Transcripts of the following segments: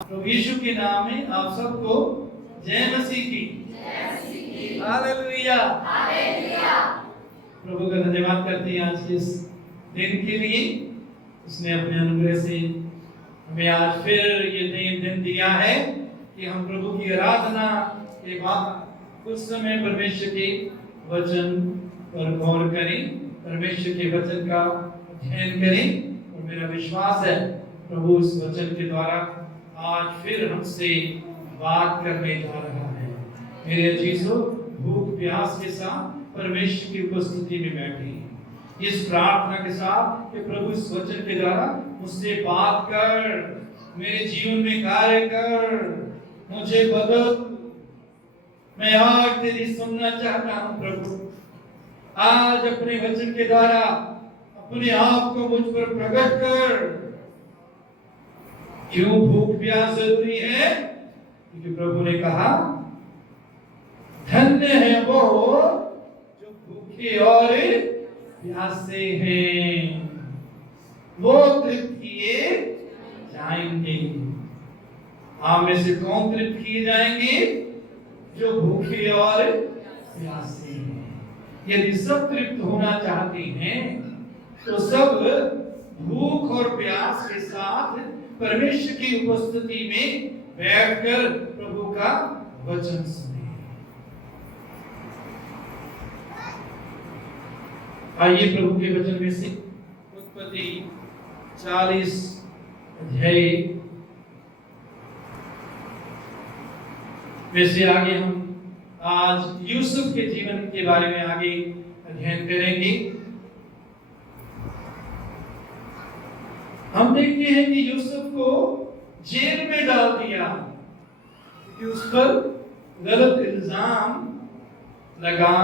प्रभु यीशु के नाम में आप सबको जय मसीह की। हालेलुया। प्रभु का धन्यवाद करते हैं आज के इस दिन के लिए। उसने अपने अनुग्रह से हमें आज फिर ये नया दिन दिया है कि हम प्रभु की आराधना के बाद कुछ समय परमेश्वर के वचन पर गौर करें, परमेश्वर के वचन का अध्ययन करें। और मेरा विश्वास है प्रभु इस वचन के द्वारा आज फिर हमसे बात करने जा रहा है। मेरे अजीजों, भूख प्यास के साथ परमेश्वर की उपस्थिति में बैठे इस प्रार्थना के साथ कि प्रभु इस वचन के द्वारा मुझसे बात कर, मेरे जीवन में कार्य कर, मुझे बदल। मैं आज तेरी सुनना चाहता हूं प्रभु। आज अपने वचन के द्वारा अपने आप को मुझ पर प्रकट कर। क्यों भूख प्यास जरूरी है? क्योंकि प्रभु ने कहा धन्य है वो जो भूखे और प्यासे हैं, वो तृप्त किए जाएंगे। आप में से कौन तृप्त किए जाएंगे? जो भूखे और प्यासे हैं। यदि सब तृप्त होना चाहते हैं तो सब भूख और प्यास के साथ परमेश्वर की उपस्थिति में बैठकर प्रभु का वचन सुने। आइए प्रभु के वचन में से उत्पत्ति 40 अध्याय में से आगे हम आज यूसुफ के जीवन के बारे में आगे अध्ययन करेंगे। हम देखते हैं कि यूसुफ को जेल में डाल दिया क्योंकि उस पर गलत इल्जाम लगा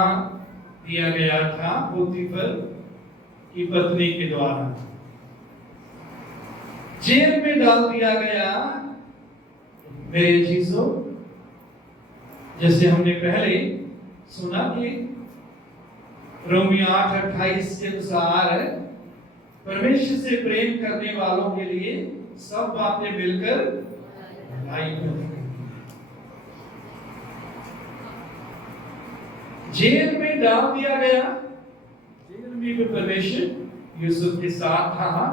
दिया गया था पोतीफर की पत्नी के द्वारा। जेल में डाल दिया गया। मेरे चीजों, जैसे हमने पहले सुना कि रोमियो 8:28 के अनुसार परमेश्वर से प्रेम करने वालों के लिए सब बातें मिलकर भलाई करती हैं। जेल में डाल दिया गया। जेल में भी परमेश्वर यूसुफ के साथ था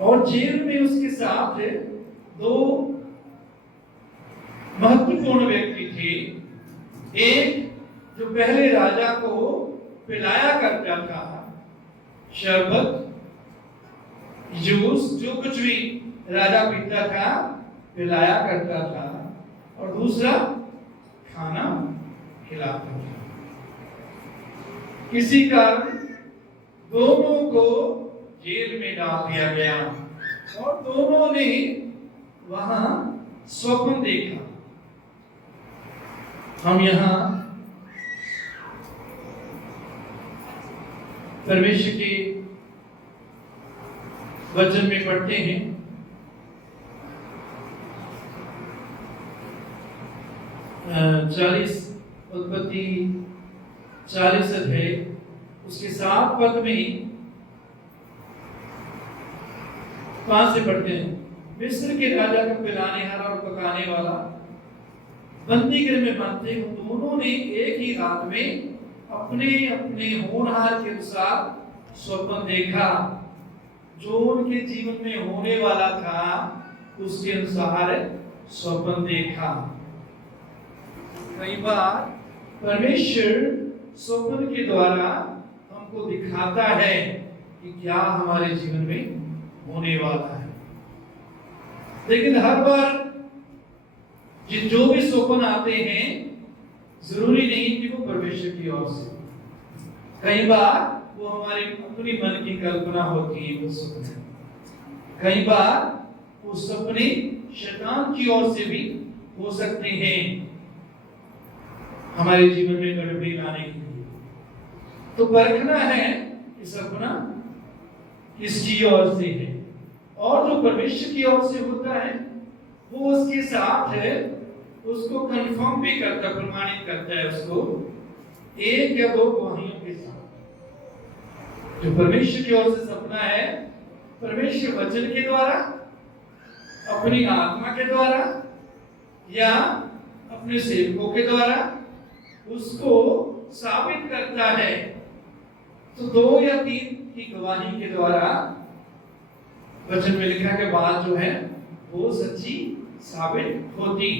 और जेल में उसके साथ दो महत्वपूर्ण व्यक्ति थे। एक जो पहले राजा को पिलाया करता था शरबत, जूस, जो कुछ भी राजा पीता था पिलाया करता था, और दूसरा खाना खिलाता था। किसी कारण दोनों को जेल में डाल दिया गया और दोनों ने वहां स्वप्न देखा। हम यहां परमेश्वर के वचन में पढ़ते हैं, उत्पत्ति 40 अध्याय उसके 7 पद में 5 से पढ़ते हैं। मिस्र के राजा का पिलाने वाला और पकाने वाला बंदी गृह में बंद थे। दोनों ने एक ही रात में अपने अपने होनहार के अनुसार स्वप्न देखा। जो उनके जीवन में होने वाला था उसके अनुसार स्वप्न देखा। कई बार परमेश्वर स्वप्न के द्वारा हमको दिखाता है कि क्या हमारे जीवन में होने वाला है, लेकिन हर बार जो भी स्वप्न आते हैं जरूरी नहीं कि वो परमेश्वर की ओर से। कई बार वो हमारे अपनी मन की कल्पना होती है वो सपने। कई बार वो सपने शैतान की ओर से भी हो सकते हैं हमारे जीवन में गड़बड़ी लाने के लिए। तो परखना है कि सपना किसकी ओर से है, और जो परमेश्वर की ओर से होता है वो उसके साथ है, उसको कंफर्म भी करता, प्रमाणित करता है उसको 1 या 2 गवाहियों के साथ। जो परमेश्वर की ओर से सपना है, परमेश्वर वचन के द्वारा अपनी आत्मा के द्वारा या अपने सेवकों के द्वारा उसको साबित करता है। तो 2 या 3 की गवाही के द्वारा वचन में लिखा के बाद जो है वो सच्ची साबित होती।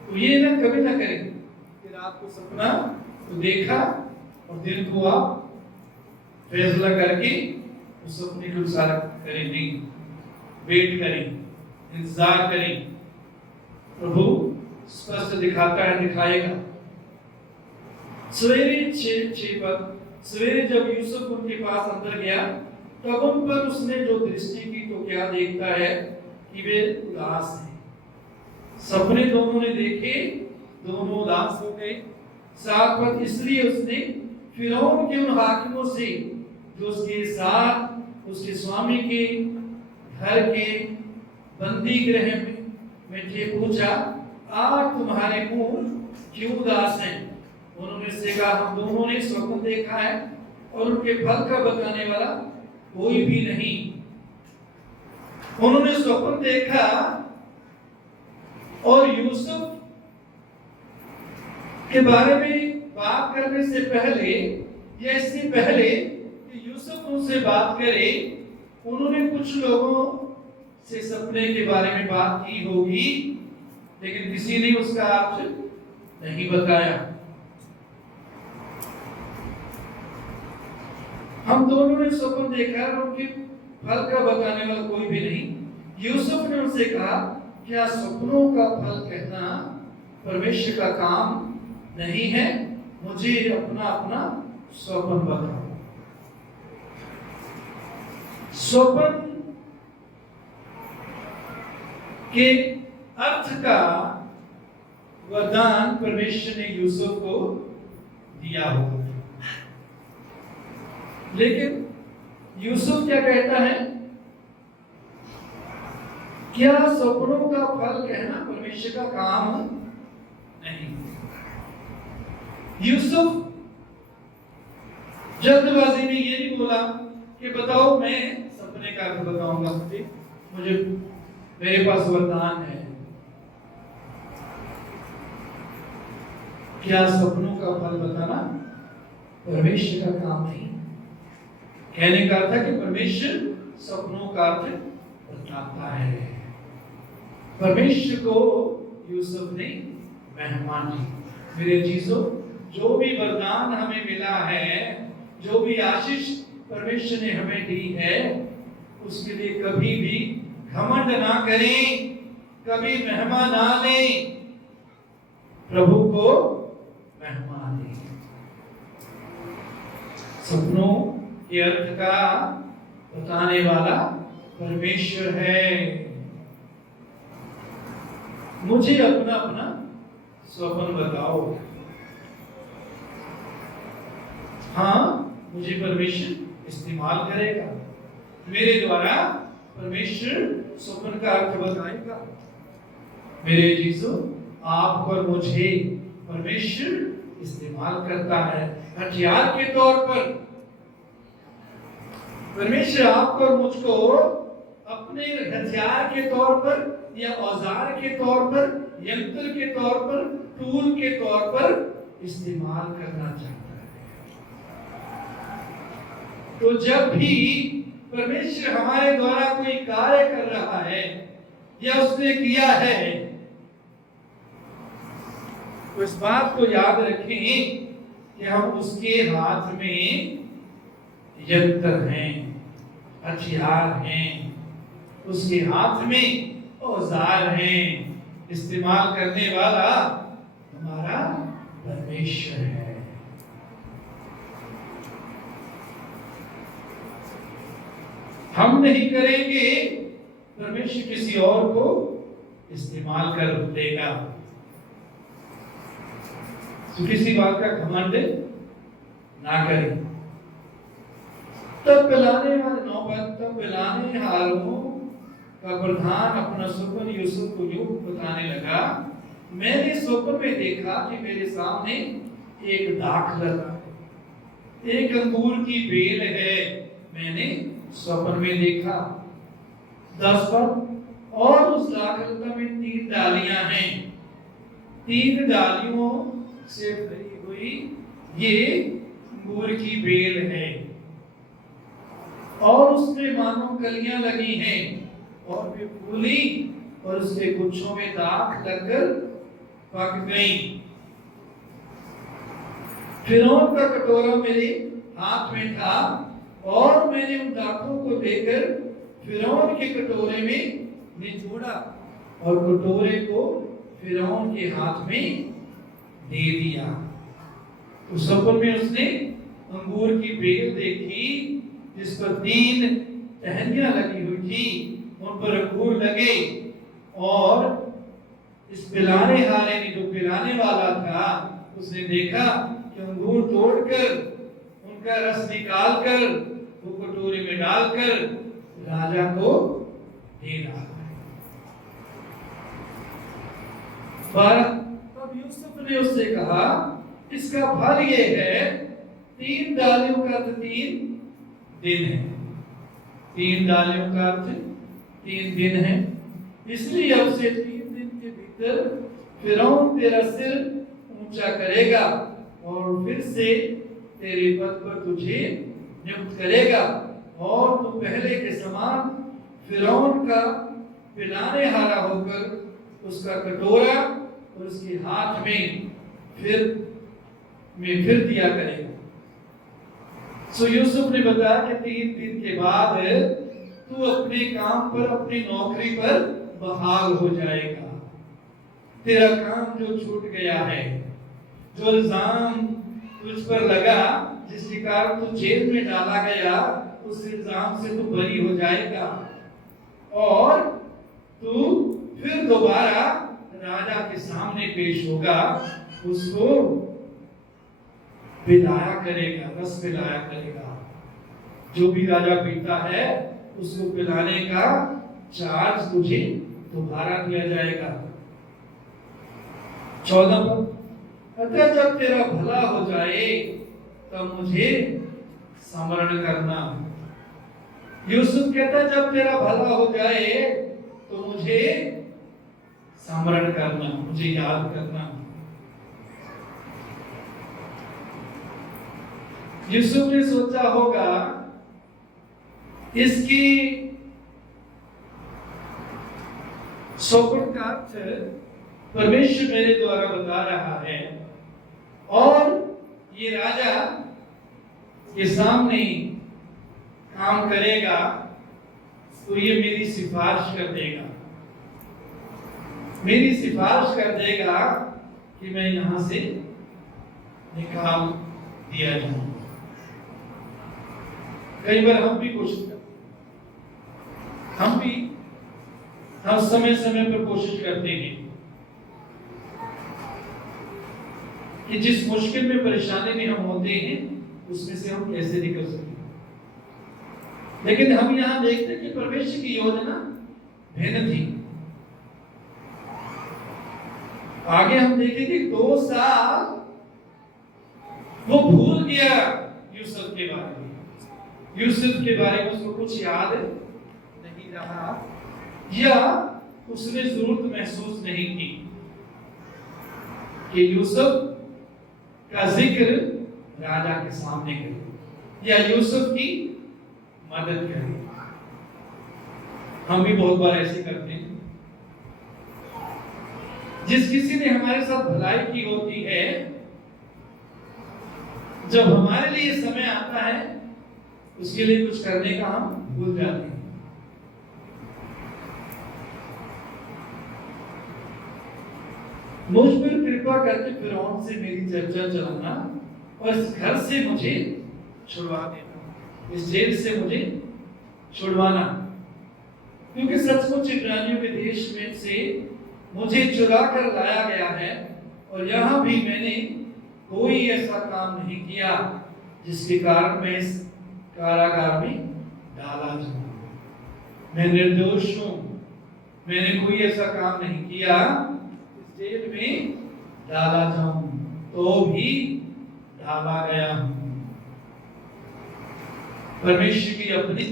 तो ये ना कभी ना करें कि रात को सपना तो देखा और दिन को आप फैसला करके उस सपने के अनुसार करें, नहीं, वेट करें, इंतजार करें। प्रभु स्पष्ट दिखाता है, दिखाएगा। सवेरे 6 पर सवेरे जब यूसुफ उनके पास अंदर गया तब उन पर उसने जो दृष्टि की तो क्या देखता है कि वे उदास हैं। सपने दोनों ने देखे, दोनों उदास हो गए। 7 पर इसलिए उसने फिरौन के उन हाकिमों से जो उसके साथ उसके स्वामी के घर के बंदी गृह में थे पूछा, आज तुम्हारे मुंह क्यों उदास हैं? उन्होंने से कहा, हम दोनों ने स्वप्न देखा है और उनके फल का बताने वाला कोई भी नहीं। उन्होंने स्वप्न देखा और यूसुफ के बारे में बात करने से पहले या इससे पहले कि यूसुफ उनसे बात करे, उन्होंने कुछ लोगों से सपने के बारे में बात की होगी, लेकिन किसी ने उसका अर्थ नहीं बताया। हम दोनों ने स्वप्न देखा और उनके फल का बताने वाला कोई भी नहीं। यूसुफ ने उनसे कहा, क्या स्वप्नों का फल कहना परमेश्वर का काम नहीं है? मुझे अपना अपना स्वप्न बताओ। स्वप्न के अर्थ का वरदान परमेश्वर ने यूसुफ को दिया होगा, लेकिन यूसुफ क्या कहता है? क्या सपनों का फल कहना परमेश्वर का काम नहीं? यूसुफ जल्दबाजी में ये नहीं बोला कि बताओ, मैं सपने का अर्थ बताऊंगा, मुझे मेरे पास वरदान है। क्या सपनों का फल बताना परमेश्वर का काम नहीं? कहने का अर्थ है कि परमेश्वर सपनों का अर्थ बताता है। परमेश्वर को यूसुफ ने मेहमान की। मेरे चीजों, जो भी वरदान हमें मिला है, जो भी आशीष परमेश्वर ने हमें दी है, उसके लिए कभी भी घमंड ना करें, कभी महिमा ना लें, प्रभु को महिमा दें। सपनों के अर्थ का बताने वाला परमेश्वर है। मुझे अपना अपना स्वप्न बताओ। हाँ, मुझे परमेश्वर इस्तेमाल करेगा, मेरे द्वारा परमेश्वर स्वप्न का अर्थ बताएगा। मेरे चीजों, आप और मुझे परमेश्वर इस्तेमाल करता है हथियार के तौर पर। परमेश्वर आपको और मुझको अपने हथियार के तौर पर या औजार के तौर पर, यंत्र के तौर पर, टूल के तौर पर इस्तेमाल करना चाहता है। तो जब भी परमेश्वर हमारे द्वारा कोई कार्य कर रहा है या उसने किया है, तो इस बात को याद रखें कि हम उसके हाथ में यंत्र हैं, हथियार हैं, उसके हाथ में औजार हैं। इस्तेमाल करने वाला हमारा परमेश्वर है। हम नहीं करेंगे, परमेश्वर किसी और को इस्तेमाल कर देगा। तो किसी बात का घमंड ना करें। तब पिलाने हारों का प्रधान अपना स्वप्न यूसुफ को यूं बताने लगा, मैंने स्वप्न में देखा कि मेरे सामने एक दाख लगा है, एक अंगूर की बेल है, मैंने स्वप्न में देखा। 10 पर और उस दाखलता में 3 डालियां हैं। 3 डालियों से भरी हुई ये अंगूर की बेल है और उसमें मानो कलियां लगी हैं और वे फूली और उसके गुच्छों में दाख लगकर पक गई। फिरौन का कटोरा मेरे हाथ में था और मैंने उन दाखों को लेकर फिरौन के कटोरे में निचोड़ा और कटोरे को फिरौन के हाथ में दे दिया। उस सपन में उसने अंगूर की बेल देखी जिस पर 3 टहनियां लगी हुई थी, उन पर अंगूर लगे और इस पिलाने हारे ने, जो पिलाने वाला था, उसने देखा कि अंगूर तोड़कर उनका रस निकालकर वो कटोरे में डालकर राजा को दे रहा है। तब यूसुफ ने उससे कहा, इसका फल ये है, 3 डालियों का अर्थ 3 दिन है। 3 डालियों का अर्थ 3 दिन है। इसलिए अब से 3 दिन के भीतर फिरौन तेरा सिर ऊंचा करेगा और फिर से तेरे पद पर तुझे नियुक्त करेगा और तू पहले के समान फिरौन का पिलाने हारा होकर उसका कटोरा और उसके हाथ में फिर दिया करेगा। सो यूसुफ ने बताया कि 3 दिन के बाद तू अपने काम पर, अपनी नौकरी पर बहाल हो जाएगा। तेरा काम जो छूट गया है, जो इल्जाम तुझ पर लगा, जिसके कारण तू जेल में डाला गया, उस इल्जाम से तू बरी हो जाएगा और तू फिर दोबारा राजा के सामने पेश होगा। उसको पिलाया करेगा, रस पिलाया करेगा। जो भी राजा पीता है उसको पिलाने का चार्ज तुझे दोबारा दिया जाएगा। 14 पर अतः जब तेरा भला हो जाए तब मुझे स्मरण करना। यूसुफ कहता जब तेरा भला हो जाए तो मुझे स्मरण करना, मुझे याद करना। यूसुफ ने सोचा होगा इसकी सोपन का अर्थ परमेश्वर मेरे द्वारा बता रहा है और ये राजा के सामने काम करेगा तो ये मेरी सिफारिश कर देगा, मेरी सिफारिश कर देगा कि मैं यहां से निकाल दिया जाऊं। कई बार हम भी कोशिश करते हैं, हम समय समय पर कोशिश करते हैं कि जिस मुश्किल में, परेशानी में हम होते हैं उसमें से हम कैसे निकल सकते हैं। लेकिन हम यहां देखते हैं कि परमेश्वर की योजना भिन्न थी। आगे हम देखेंगे 2 साल वो भूल गया यूसुफ के बारे में। यूसुफ के बारे में उसको कुछ याद नहीं रहा या उसने जरूरत महसूस नहीं की कि यूसुफ का जिक्र राजा के सामने करे या यूसुफ की मदद करे। हम भी बहुत बार ऐसे करते हैं। जिस किसी ने हमारे साथ भलाई की होती है, जब हमारे लिए समय आता है उसके लिए कुछ करने का हम भूल जाते हैं। मुझ पर कृपा करके फिरौन से मेरी चर्चा चलाना और इस घर से मुझे छुड़वा देना, इस जेल से मुझे छुड़वाना, क्योंकि सचमुच इब्रानियों के देश में से मुझे चुरा कर लाया गया है और यहाँ भी मैंने कोई ऐसा काम नहीं किया जिसके कारण मैं इस कारागार में डाला जाऊं। मैं निर्दोष हूं, मैंने कोई ऐसा काम नहीं किया इस जेल में डाला जाऊं, तो भी डाला गया हूं। परमेश्वर की अपनी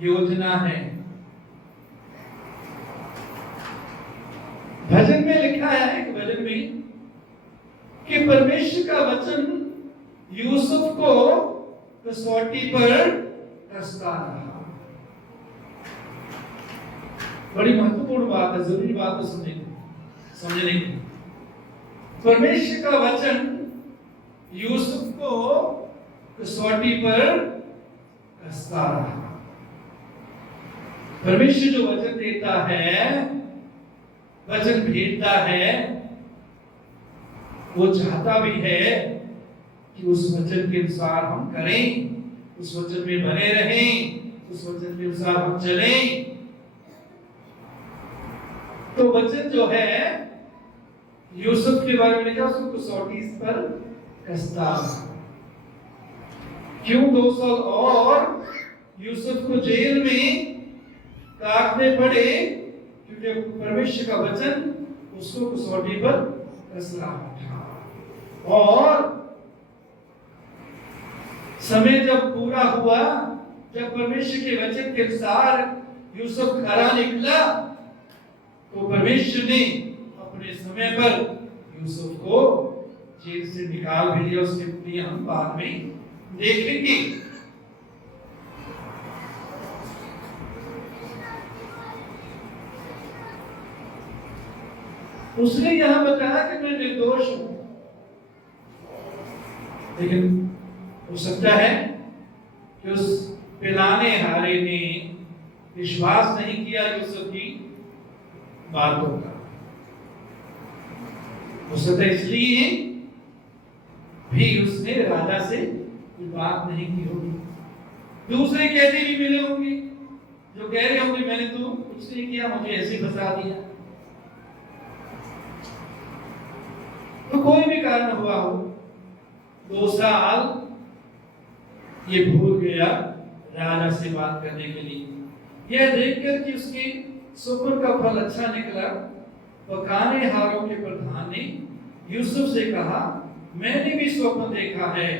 योजना है। भजन में लिखा है, एक भजन में, कि परमेश्वर का वचन यूसुफ को कसौटी पर कसता रहा। बड़ी महत्वपूर्ण बात है, जरूरी बात है समझने की। परमेश्वर का वचन यूसुफ को कसौटी पर कसता रहा। परमेश्वर जो वचन देता है, वचन भेजता है, वो चाहता भी है कि उस वचन के अनुसार हम करें, उस वचन में बने रहें, उस वचन के अनुसार हम चलें। तो वचन जो है यूसुफ के बारे में लिखा, उसको कसौटी पर कसता। क्यों 2 साल और यूसुफ को जेल में काटने पड़े? क्योंकि परमेश्वर का वचन उसको कसौटी पर कस रहा था। और समय जब पूरा हुआ, जब परमेश्वर के वचन के अनुसार यूसुफ खरा निकला, तो परमेश्वर ने अपने समय पर यूसुफ को जेल से निकाल भी दिया। उसके लिए हम बाद में देखेंगे। उसने यहां बताया कि मैं निर्दोष हूं, लेकिन हो सकता है कि उस पिलाने हारे ने विश्वास नहीं किया यूसुफ की बातों का। हो सकता है इसलिए भी उसने राजा से कोई बात नहीं की होगी। दूसरे कैदी भी मिले होंगे जो कह रहे होंगे मैंने तो कुछ नहीं किया, मुझे ऐसे फंसा दिया। तो कोई भी कारण हुआ हो, 2 साल ये भूल गया राजा से बात करने के लिए। यह देखकर कि उसके स्वप्न का फल अच्छा निकला, पकाने हारों के प्रधान ने यूसुफ से कहा, मैंने भी स्वप्न देखा है।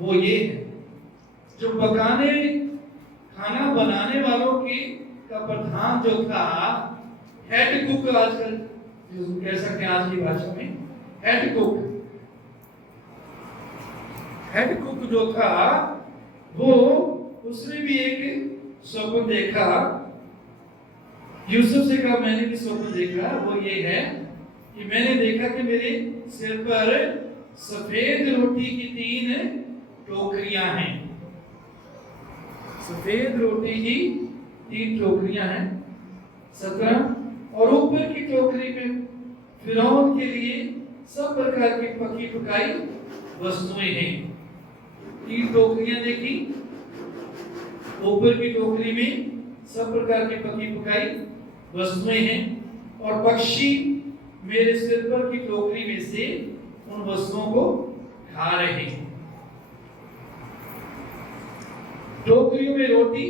वो ये है, जो पकाने खाना बनाने वालों की का प्रधान जो था, हेड कुक, आजकल कह सकते हैं आज की भाषा में हेड कुक जो था, वो उसने भी एक स्वप्न देखा। यूसुफ से कहा, मैंने भी स्वप्न देखा। वो ये है कि मैंने देखा कि मेरे सिर पर सफेद रोटी की 3 टोकरियां हैं। सफेद रोटी की 3 टोकरियां हैं, 17। और ऊपर की टोकरी में फिरौन के लिए सब प्रकार की पकी पकाई वस्तुएं हैं। 3 टोकरियां देखी, ऊपर की टोकरी में सब प्रकार की पकी पकाई वस्तुएं हैं, और पक्षी मेरे सिर पर की टोकरी में से उन वस्तुओं को खा रहे हैं। टोकरियों में रोटी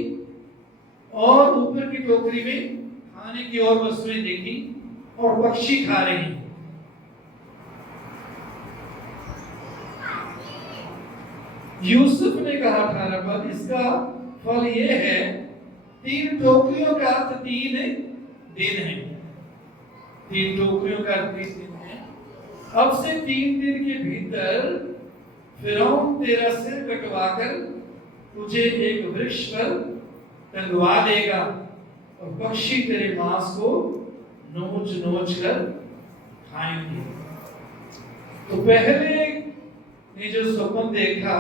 और ऊपर की टोकरी में खाने की और वस्तुएं देखी, और पक्षी खा रहे हैं। यूसुफ ने कहा 18 पद, इसका फल ये है, 3 टोकरियों का अर्थ 3 दिन है। 3 टोकरियों का अर्थ 3 दिन है। अब से 3 दिन के भीतर फिरौन तेरा सिर कटवाकर तुझे एक वृक्ष पर टंगवा देगा, और पक्षी तेरे मांस को नोच नोच कर खाएंगे। तो पहले ने जो स्वप्न देखा,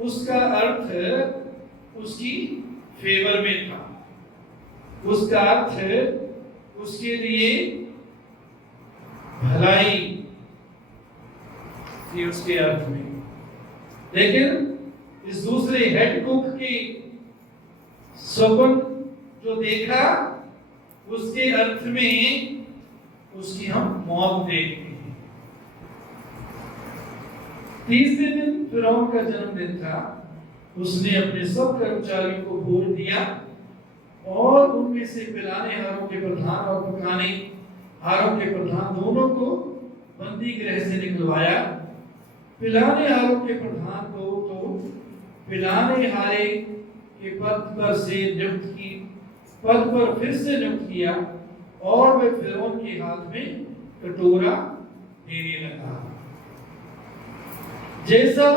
उसका अर्थ उसकी फेवर में था, उसका अर्थ उसके लिए भलाई थी उसके अर्थ में। लेकिन इस दूसरे हेड कुक की स्वप्न जो देखा, उसके अर्थ में उसकी हम मौत देखते हैं। 30वें दिन फिरौन का जन्मदिन था। उसने अपने सब कर्मचारियों को भोज दिया, और उनमें से पिलाने हारों के प्रधान और पकाने हारों के प्रधान दोनों को बंदी गृह से निकलवाया। पिलाने हारों के प्रधान को तो पिलाने हारे के पद पर फिर से नियुक्त किया, और वह फिरौन के हाथ में कटोरा देने लगा। जैसा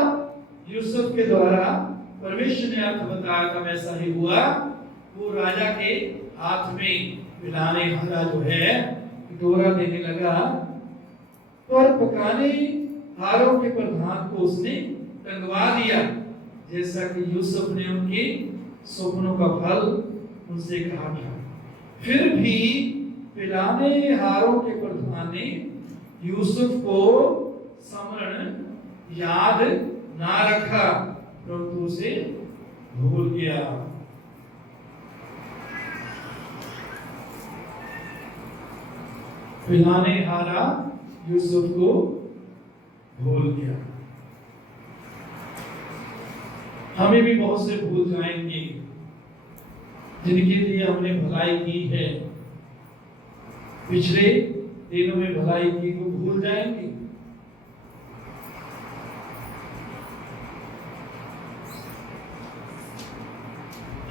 यूसुफ के द्वारा परमेश्वर ने अर्थ बताया था वैसा ही हुआ। वो राजा के हाथ में पिलाने वाला जो है कटोरा देने लगा, पर पकाने हारों के प्रधान को उसने टंगवा दिया, जैसा कि यूसुफ ने उनके सपनों का फल उनसे कहा था। फिर भी पिलाने हारों के प्रधान ने यूसुफ को स्मरण याद ना रखा, परंतु उसे भूल गया। पिलाने हारा यूसुफ को भूल गया। हमें भी बहुत से भूल जाएंगे जिनके लिए हमने भलाई की है, पिछले दिनों में भलाई की को भूल जाएंगे।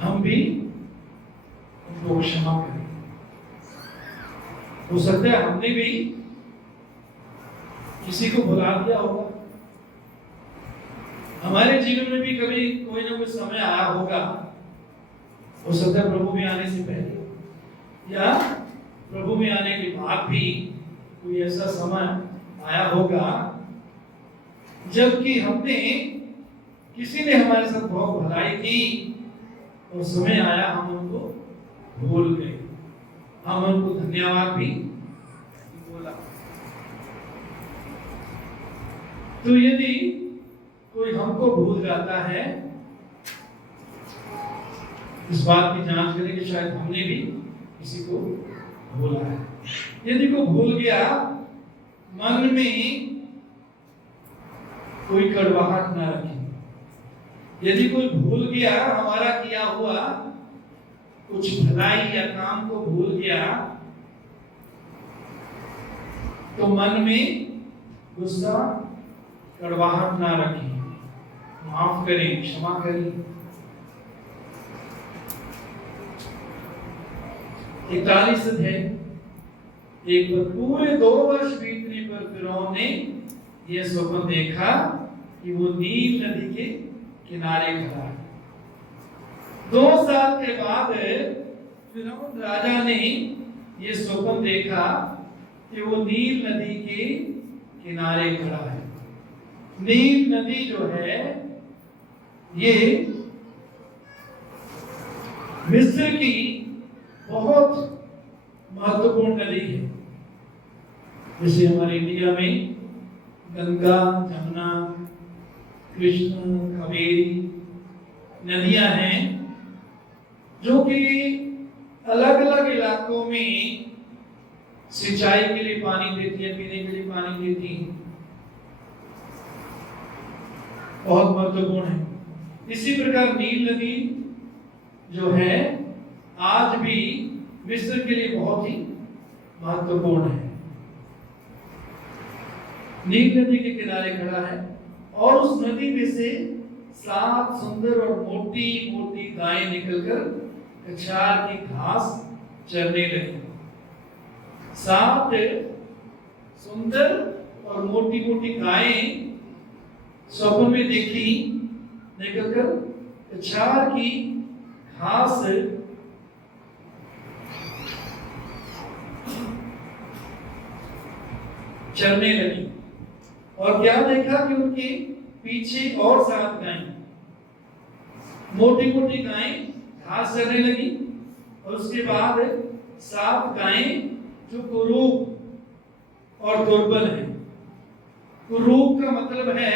हम भी उनको क्षमा करें। हो सकता है हमने भी किसी को भुला दिया होगा। हमारे जीवन में भी कभी कोई ना कोई समय आया होगा, हो सकता है प्रभु में आने से पहले या प्रभु में आने के बाद भी कोई ऐसा समय आया होगा जबकि हमने किसी ने हमारे साथ बहुत भलाई की और समय आया हम उनको भूल गए, हम उनको धन्यवाद भी बोला। तो यदि कोई हमको भूल जाता है, इस बात की जांच करें कि शायद हमने भी किसी को भूला है। यदि कोई भूल गया, मन में कोई कड़वाहट ना रखें। यदि कोई भूल गया, हमारा किया हुआ कुछ भलाई या काम को भूल गया, तो मन में गुस्सा कड़वाहट ना रखें, माफ करें, क्षमा करें। 41 है। एक बार पूरे 2 वर्ष बीतने पर फिरौन ने यह स्वप्न देखा कि वो नील नदी के किनारे खड़ा है। 2 साल के बाद फिरौन राजा ने यह स्वप्न देखा कि वो नील नदी के किनारे खड़ा है। नील नदी जो है ये मिस्र की बहुत महत्वपूर्ण नदी है। जैसे हमारे इंडिया में गंगा, जमुना, कृष्ण, कावेरी नदियां हैं जो कि अलग अलग इलाकों में सिंचाई के लिए पानी देती है, पीने के लिए पानी देती है, बहुत महत्वपूर्ण है। इसी प्रकार नील नदी जो है आज भी मिस्र के लिए बहुत ही महत्वपूर्ण है। नील नदी के किनारे खड़ा है और उस नदी में से 7 सुंदर और मोटी मोटी गायें निकलकर कछार की घास चरने लगी। 7 सुंदर और मोटी मोटी गायें स्वप्न में देखी, निकलकर कछार की घास चरने लगी। और क्या देखा कि उनके पीछे और 7 गायें, मोटी मोटी गायें घास चरने लगी, और उसके बाद 7 गायें जो कुरूप और दुर्बल है। कुरूप का मतलब है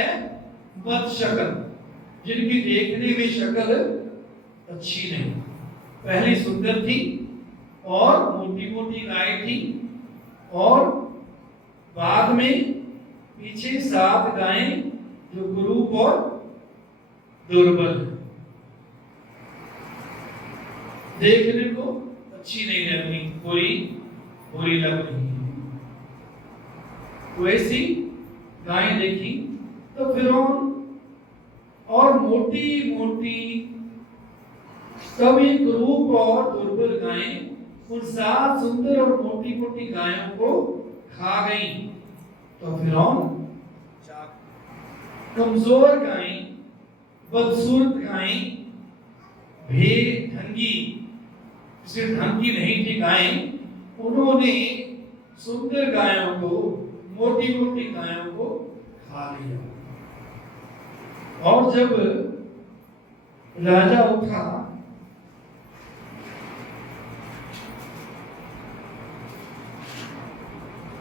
बदशक्ल, जिनकी देखने में शक्ल अच्छी नहीं। पहली सुंदर थी और मोटी मोटी गाय थी, और बाद में पीछे 7 गायें जो कुरूप और दुर्बल है, देखने को अच्छी नहीं लग रही, बुरी लग रही है। वैसी गायें देखी तो फिरौन और मोटी मोटी सभी कुरूप और दुर्बल गायें उन 7 सुंदर और मोटी मोटी गायों को खा गई। तो फिरौन कमजोर गायें, बदसूरत गायें, बेढंगी, सिर्फ ढंगी नहीं थी गायें, उन्होंने सुंदर गायों को, मोटी मोटी गायों को खा लिया। और जब राजा उठा,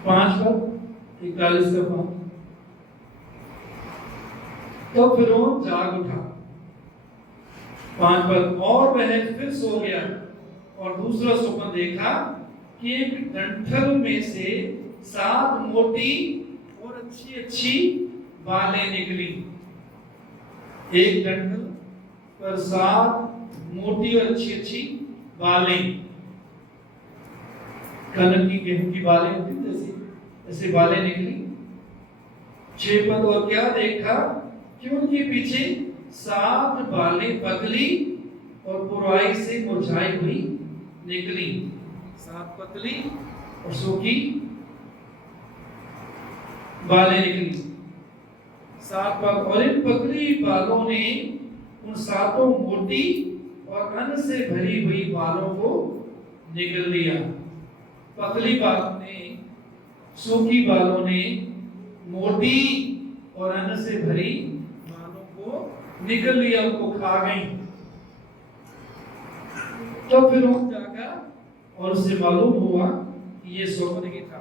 पांच पद 41 का 5, तो फिरौन जाग उठा, 5 पद, और वह फिर सो गया और दूसरा स्वप्न देखा कि एक डंठल में से 7 मोटी और अच्छी अच्छी बालें निकली। एक डंठल पर 7 मोटी और अच्छी अच्छी बालें, कनक की, गेहूं की बालें होती जैसी, ऐसे बालें निकली। 6 पद, और क्या देखा कि उनके पीछे 7 बालें पतली और पुराई से मुरझाई हुई निकली। 7 पतली और सूखी बालें निकली। 7 पद, और इन पतली बालों ने उन 7 मोटी और अन्न से भरी हुई बालों को निगल लिया। पतली बालों ने, सूखी बालों ने मोटी और अन्न से भरी बालों को निगल लिया, उनको खा गई। तो फिर वो जागा और उसे मालूम हुआ कि ये स्वप्न ही था।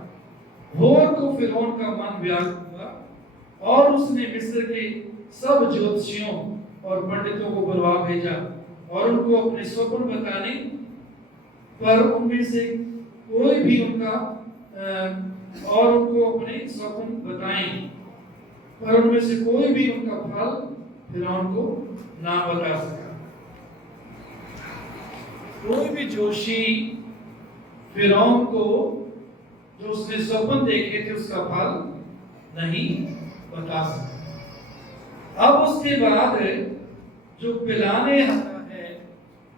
भोर को फिरौन का मन व्याकुल हुआ और उसने मिस्र के सब ज्योतिषियों और पंडितों को बुलवा भेजा और उनको अपने स्वप्न बताने पर उनमें से कोई भी उनका और उनको अपने स्वप्न बताएं, पर उनमें से कोई भी उनका फल फिरौन को ना बता सका। कोई भी जोशी फिरौन को जो उसने स्वप्न देखे थे उसका फल नहीं बता सका। अब उसके बाद जो पिलाने आता है,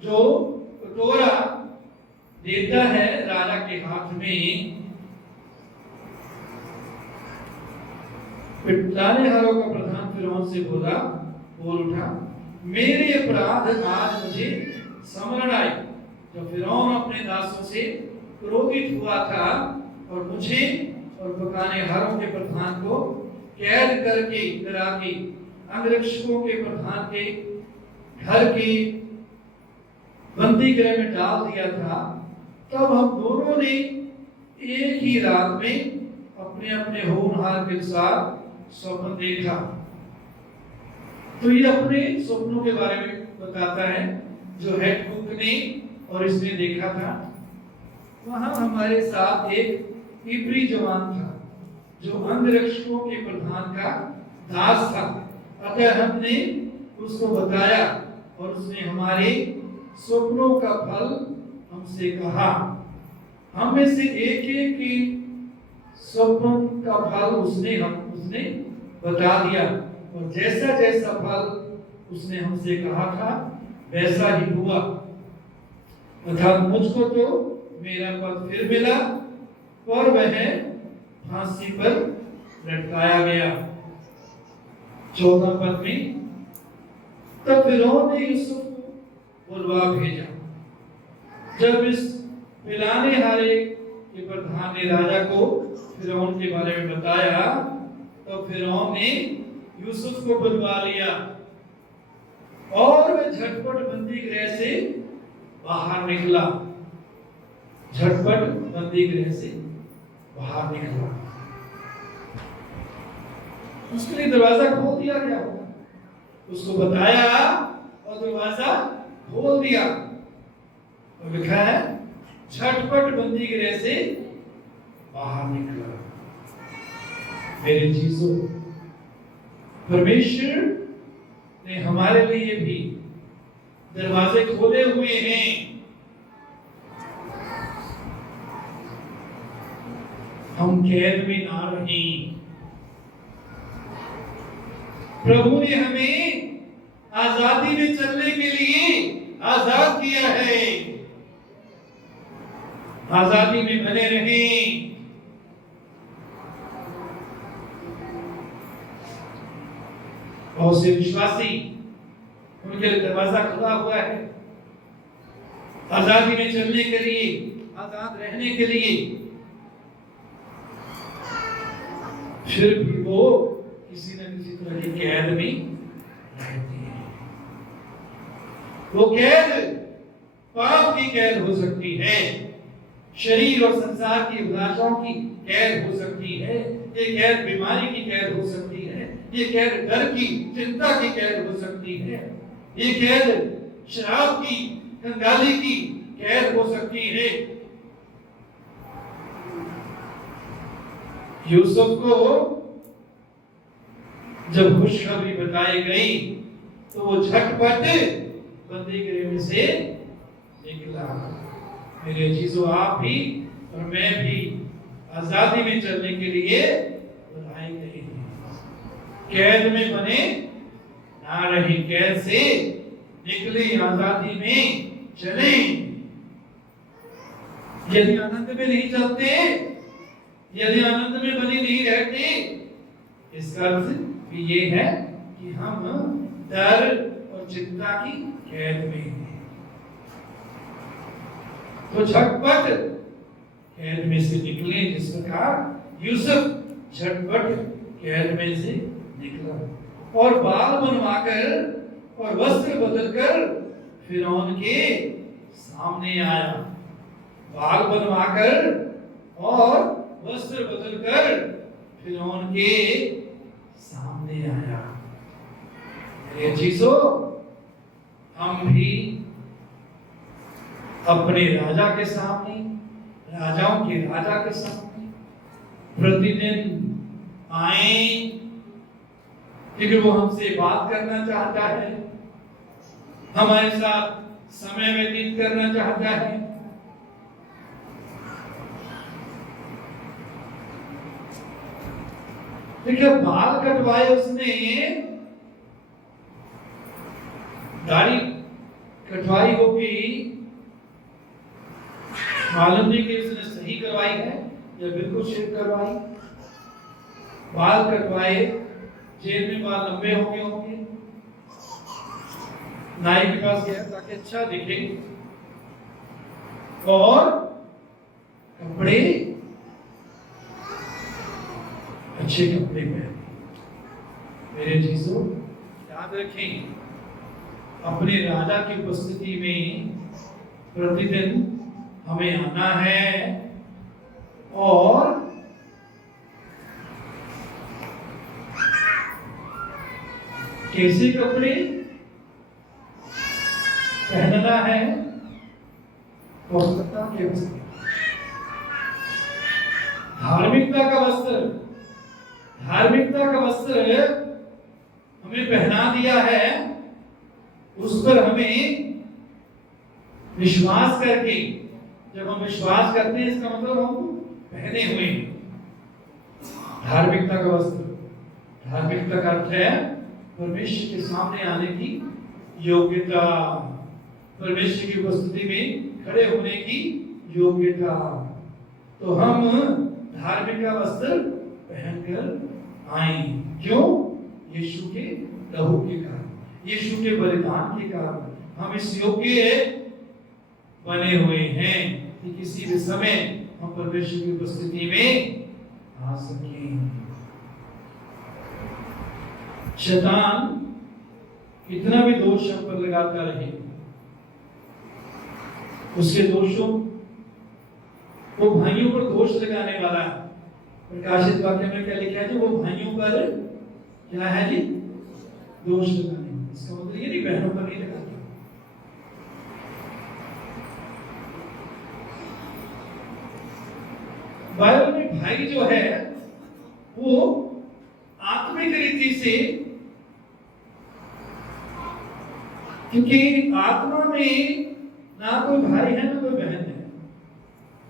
जो कटोरा देता है राजा के हाथ में, पिलाने हारों का प्रधान फिरौन से बोल उठा, मेरे अपराध आज मुझे स्मरण आए। जो फिरौन अपने दासों से क्रोधित हुआ था और मुझे और पकाने हारों के प्रधान को कैद करके करा के अंगरक्षकों के प्रधान के घर के बंदी गृह में डाल दिया था, तब हम दोनों ने एक ही रात में अपने अपने होनहार के साथ स्वप्न देखा। तो ये अपने स्वप्नों के बारे में बताता है जो हेड कुक ने और इसने देखा था। वहां हमारे साथ एक इब्री जवान था जो अंगरक्षकों के प्रधान का दास था। अतः हमने उसको बताया और उसने हमारे स्वप्नों का फल हमसे कहा। हम में से एक एक की स्वप्न का फल उसने बता दिया और जैसा जैसा फल उसने हमसे कहा था वैसा ही हुआ। अर्थात मुझको तो मेरा पद फिर मिला और वह फांसी पर लटकाया गया। 14 पद में, तब फिरौन ने यूसुफ को बुलवा भेजा। जब इस पिलाने हारे के प्रधान ने राजा को फिरौन के बारे में बताया तो फिरौन ने यूसुफ को बुलवा लिया और वह झटपट बंदी गृह से बाहर निकला। झटपट बंदी गृह से बाहर निकला। उसके लिए दरवाजा खोल दिया गया होगा, उसको बताया और दरवाजा खोल दिया और लिखा है झटपट बंदी गृह से बाहर निकला। मेरे चीजों, परमेश्वर ने हमारे लिए भी दरवाजे खोले हुए हैं। हम कैद में ना रहें। प्रभु ने हमें आजादी में चलने के लिए आजाद किया है। आजादी में बने रहें। बहुत से विश्वासी, उनके लिए दरवाजा खुला हुआ है आजादी में चलने के लिए, आजाद रहने के लिए, फिर भी वो किसी न किसी तरह की कैद में रहते हैं। वो कैद पाप की कैद हो सकती है, शरीर और संसार की अभिलाषाओं की कैद हो सकती है, ये कैद बीमारी की कैद हो सकती है, ये कैद डर की, चिंता की कैद हो सकती है, ये कैद शराब की, कंगाली की कैद हो सकती है। यूसुफ को जब खुशखबरी बताई गई तो वो झटपट बंदी गृह में से निकला। मेरे अजीजों, आप भी और मैं भी आजादी में चलने के लिए बुलाए गए हैं। कैद में बने ना रहे, कैद से निकले, आजादी में चले। यदि आनंद में नहीं चलते, यदि आनंद में बने नहीं रहते, इसका अर्थ भी ये है कि हम डर और चिंता की कैद में हैं। तो झटपट कैद में से निकले, जिस प्रकार यूसुफ झटपट कैद में से निकला और बाल बनवाकर और वस्त्र बदलकर फिरौन के सामने आया। बाल बनवाकर और वस्त्र बदलकर फिरौन के सामने आया। ये चीजों, हम भी अपने राजा के सामने, राजाओं के राजा के सामने प्रतिदिन आए, क्योंकि वो हमसे बात करना चाहता है, हमारे साथ समय व्यतीत करना चाहता है। देखिए, बाल कटवाए उसने, दाढ़ी कटवाई होगी, मालूम नहीं कि उसने सही करवाई है या बिल्कुल शेव करवाई। बाल कटवाए, जेल में बाल लंबे हो गए होंगे, नाई के पास गया ताकि अच्छा दिखे, और कपड़े, अच्छे कपड़े पहने। मेरे चीजों, याद रखें, अपने राजा की उपस्थिति में प्रतिदिन हमें आना है और कैसे कपड़े पहनना है, पवित्रता के वस्त्र, धार्मिकता का वस्त्र, धार्मिकता का वस्त्र हमें पहना दिया है। उस पर हमें विश्वास करके, जब हम विश्वास करते हैं, इसका मतलब हम पहने हुए हैं धार्मिकता का वस्त्र। धार्मिकता का अर्थ है परमेश्वर के सामने आने की योग्यता, परमेश्वर की उपस्थिति में खड़े होने की योग्यता। तो हम धार्मिक का वस्त्र पहनकर आए। क्यों? यीशु के लहू के कारण, यीशु के बलिदान के कारण हम इस योग्य बने हुए हैं कि किसी भी समय हम परमेश्वर की उपस्थिति में आ सकें। शैतान कितना भी दोष हम पर लगाता रहे, उसके दोषों, वो भाइयों पर दोष लगाने वाला है। प्रकाशित वाक्य में क्या लिखा है? जो वो भाइयों पर क्या है जी? दोष लगाने। इसका मतलब ये नहीं बहनों पर नहीं लगाता। बाइबल में भाई जो है वो आत्मिक रीति से, क्योंकि आत्मा में ना कोई भाई है ना कोई बहन है,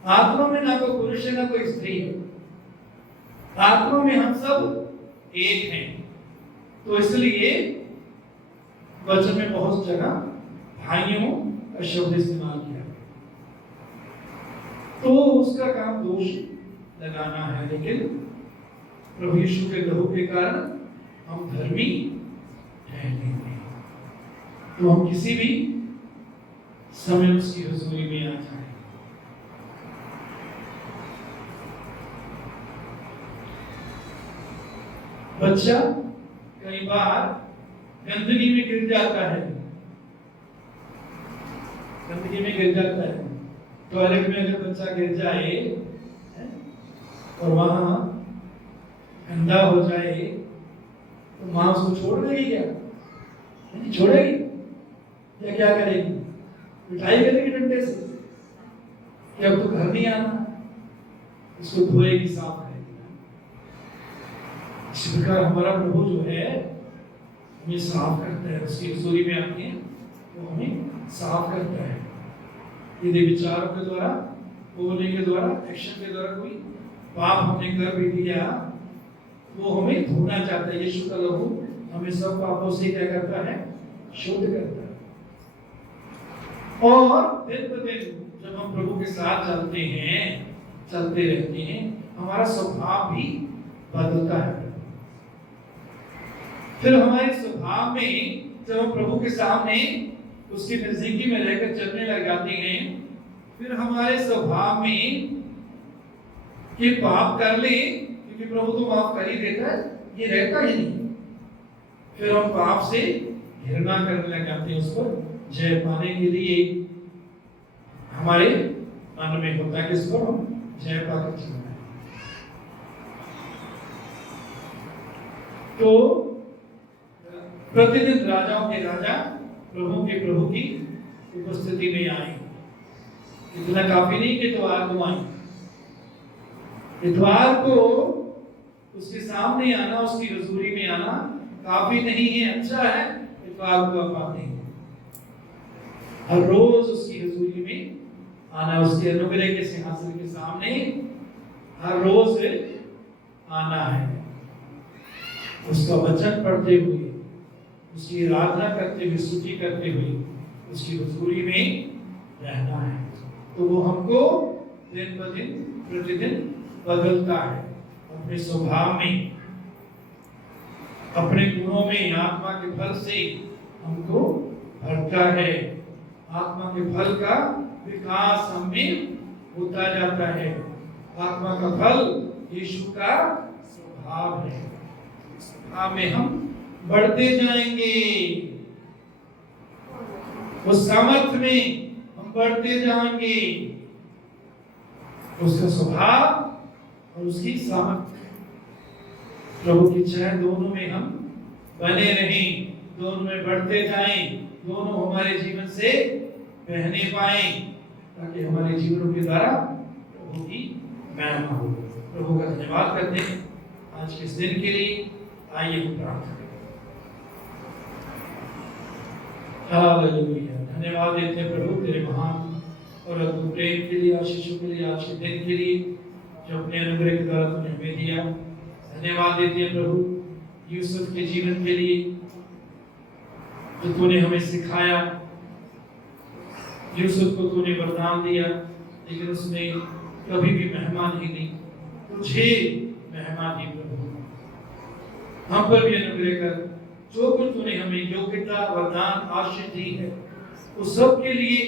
आत्मा में ना कोई पुरुष है ना कोई स्त्री है, आत्मा में हम सब एक हैं। तो इसलिए वचन में बहुत जगह भाइयों का शब्द इस्तेमाल किया। तो उसका काम दोष लगाना है, लेकिन प्रभु यीशु के लहू के कारण हम धर्मी ठहरेंगे। तो हम किसी भी समय उसकी हुजूरी में आ जाए। बच्चा कई बार गंदगी में गिर जाता है, गंदगी में गिर जाता है। टॉयलेट में अगर बच्चा गिर जाए और वहां गंदा हो जाए तो माँ उसको छोड़ देगी क्या? नहीं छोड़ेगी या क्या करेगी? पिटाई करेगी डंडे से कि अब तो घर नहीं आना, उसको धोएगी, साफ करेगी। इस प्रकार हमारा प्रभु जो है हमें साफ करता है, उसकी हुजूरी में आते हैं तो हमें साफ करता है। यदि विचारों के द्वारा, बोलने के द्वारा, एक्शन के द्वारा कोई पाप हमने कर भी दिया वो हमें धोना चाहता है। यीशु का लहू हमें सब पापों से क्या करता है? शुद्ध करता है। और दिन ब दिन जब हम प्रभु के साथ चलते हैं, चलते रहते हैं, हमारा स्वभाव भी बदलता है। फिर हमारे स्वभाव में जब हम प्रभु के सामने उसकी नजदीकी में रहकर चलने लग जाते हैं, फिर हमारे स्वभाव में कि पाप कर ले, क्योंकि प्रभु तो माफ कर ही देता है, ये रहता ही नहीं। फिर हम पाप से घृणा करने लग जाते हैं, उस पर जय पाने के लिए हमारे मन में होता है कि इस पर हम जय पाकर चलना है। तो प्रतिदिन राजाओं के राजा प्रभु के प्रभु की उपस्थिति में आए। इतना काफी नहीं कि इतवार को आए, इतवार को उसके सामने आना, उसकी हुजूरी में आना काफी नहीं है, अच्छा है इतवार को आप आते हैं। हर रोज उसकी हुजूरी में आना, उसके अनुग्रह के सिंहासन के सामने हर रोज आना है, उसका वचन पढ़ते हुए, उसकी आराधना करते हुए, स्तुति करते हुए उसकी हुजूरी में रहना है। तो वो हमको दिन ब दिन प्रतिदिन बदलता है, अपने स्वभाव में, अपने गुणों में, आत्मा के फल से हमको भरता है। आत्मा के फल का विकास हमें होता जाता है। आत्मा का फल यीशु का स्वभाव है, स्वभाव में हम बढ़ते जाएंगे, उस सामर्थ्य में हम बढ़ते जाएंगे। उसका स्वभाव और उसकी सामर्थ्य, प्रभु की इच्छा है दोनों में हम बने रहें, दोनों में बढ़ते जाएं, दोनों हमारे जीवन से बहने पाएं, ताकि हमारे जीवनों के द्वारा प्रभु की महिमा हो। प्रभु का धन्यवाद करते हैं आज के इस दिन के लिए। आइए हम प्रार्थना करें। हालेलुया, धन्यवाद देते हैं प्रभु तेरे महान और अद्भुत प्रेम के लिए, आशीषों के लिए, आज के दिन के लिए जो अपने अनुग्रह के द्वारा तूने हमें दिया। धन्यवाद देते हैं प्रभु यूसुफ के जीवन के लिए जो तूने हमें सिखाया। यूसुफ को तूने वरदान दिया, लेकिन उसने कभी भी महिमा नहीं दी, तुझे महिमा दी। प्रभु हम पर भी अनुग्रह कर, जो कुछ तूने हमें योग्यता, वरदान, आशीष दी है, उस सब के लिए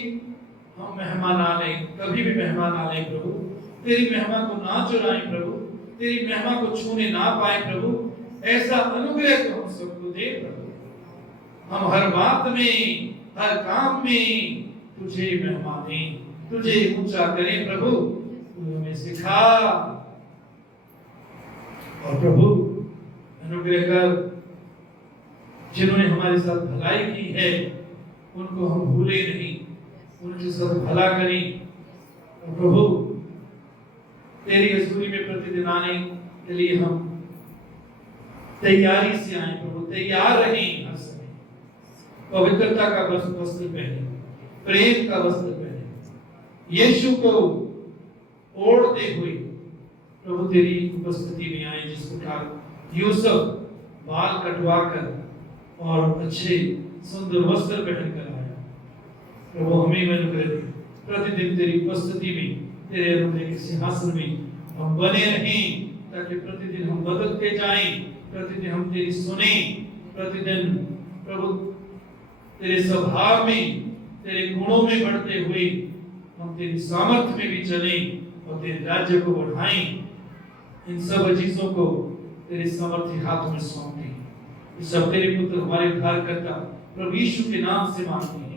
हम महिमा ना लें, कभी भी महिमा ना लें प्रभु। तेरी महिमा को ना चुराएं प्रभु, तेरी महिमा को छूने ना पाए प्रभु। ऐसा अनुग्रह तो हम सबको दे प्रभु। हम हर बात में, हर काम में तुझे महिमा दें, तुझे ऊंचा करें प्रभु। तू हमें सिखा और प्रभु अनुग्रह कर, जिन्होंने हमारे साथ भलाई की है उनको हम भूले नहीं, उनके साथ भला करें। और प्रभु तेरी हजूरी में प्रतिदिन आने के लिए हम तैयारी से आए प्रभु, तैयार रहें हर समय। पवित्रता का वस्त्र पहने, प्रेम का वस्त्र पहने, यीशु को ओढ़ते हुए प्रभु तेरी उपस्थिति में आए। जिस प्रकार यूसुफ बाल कटवाकर और अच्छे सुंदर वस्त्र पहनकर आया, प्रभु हमें अनुग्रह दे, प्रतिदिन तेरी उपस्थिति में, तेरे अनुग्रह के सिंहासन में हम बने रहें, ताकि प्रतिदिन हम बदलते जाएं, प्रतिदिन हम तेरी सुने, प्रतिदिन प्रभु तेरे स्वभाव में, तेरे गुणों में बढ़ते हुए हम तेरी सामर्थ्य में भी चलें और तेरे राज्य को बढ़ाएं। इन सब चीजों को तेरे सामर्थ्य हाथ में सौंपते हैं। ये सब तेरे पुत्र हमारे उद्धारकर्ता प्रभु यीशु के नाम से मांगते हैं।